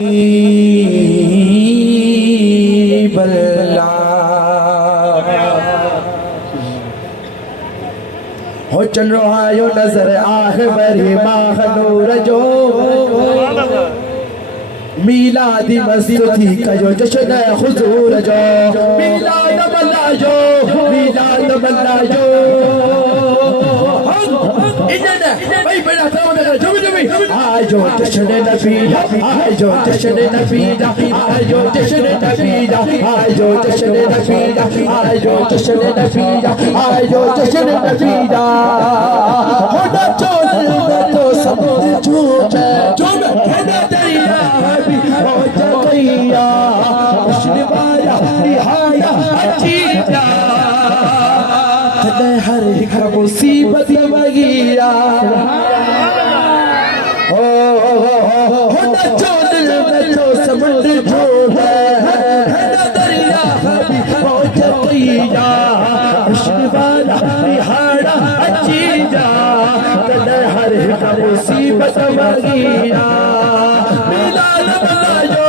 हो चल रहा यो नजर आह बरी माह नूर जो मिलादी मस्ती कजो जश्न हुजूर जो मिलाद बल्ला जो मिलाद बल्ला जो इन्ना भाई बड़ा सामने जुमी जुमी आजो जश्न नबी आजो जश्न नबी आजो जश्न नबी आजो जश्न नबी आजो जश्न नबी आजो जश्न नबी हो ना चोल तो सब झूठ जो मैं कहना तेरा हबी हो जगैया मुश्किबाया निहाया अजीजा तने हर एक मुसीबत बगिया हो ना चोल तो सब झूठ कहना तेरा हबी हो जगैया मुश्किबाया निहाया अजीजा तने हर एक मुसीबत बगिया मिलाद बल्ला जो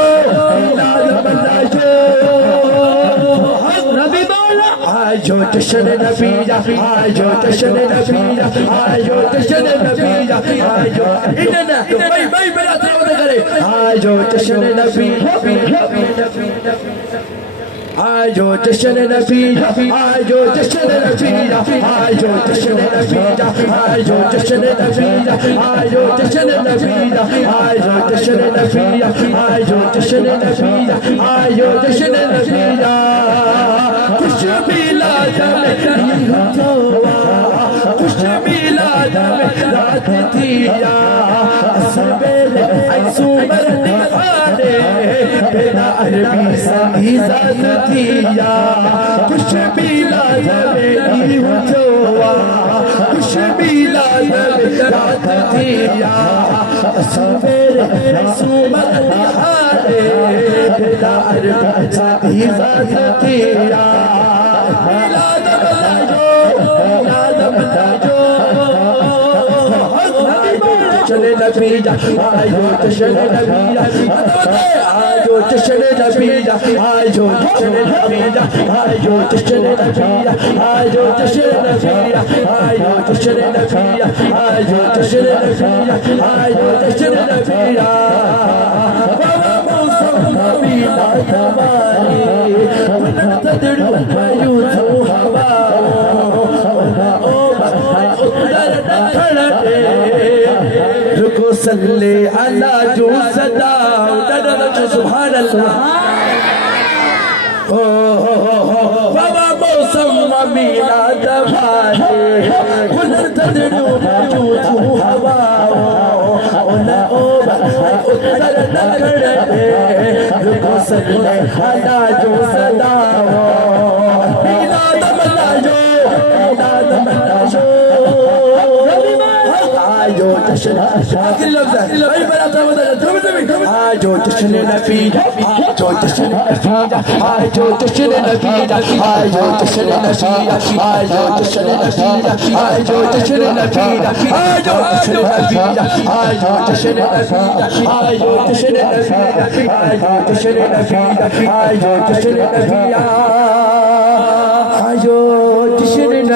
नबी बोला आजो जश्न नबी आजो जश्न नबी आजो जश्न नबी आजो इन्ना भाई बड़ा तरह करे आजो जश्न नबी आजो जश्न नबी आजो जश्न नबी आजो जश्न नबी आजो जश्न नबी आजो जश्न नबी आजो जश्न नबी आजो जश्न नबी आजो जश्न नबी खुश मिलाद में खुश मिलाद में रात थी या सवेरे सुमर दिखाने बेला अरबी सही जात थी या खुश मिलाद में हुआ खुश मिलाद में रात थी या सवेरे सुमर दिखाने बेला अरबी सही जात थी या मिलाद बल्ला जो चले नबी आजो जश्न नबी आजो जश्न नबी आजो जश्न नबी आजो जश्न नबी आजो जश्न नबी आजो जश्न नबी आजो जश्न नबी आजो जश्न नबी बाबा मौसम नबी तबारी मन तदड़ू मायू हवा ओ उतर खड़े रुको सल्ले अला जो सदा सुभान अल्लाह ओ बाबा मौसम मीना दबारे हुनर तदड़ू जो हवा ओला ओ उतर खड़े रुको सल्ले अला जो सदा मीना दबला जो आजो जश्न आखिरी लफ्ज़ है भाई बड़ा सामने आजो जश्न नबी आजो जश्न नबी आजो जश्न नबी आजो जश्न नबी आजो जश्न नबी आजो जश्न नबी आजो जश्न नबी आजो जश्न नबी आजो जश्न नबी आजो जश्न नबी आजो जश्न नबी आजो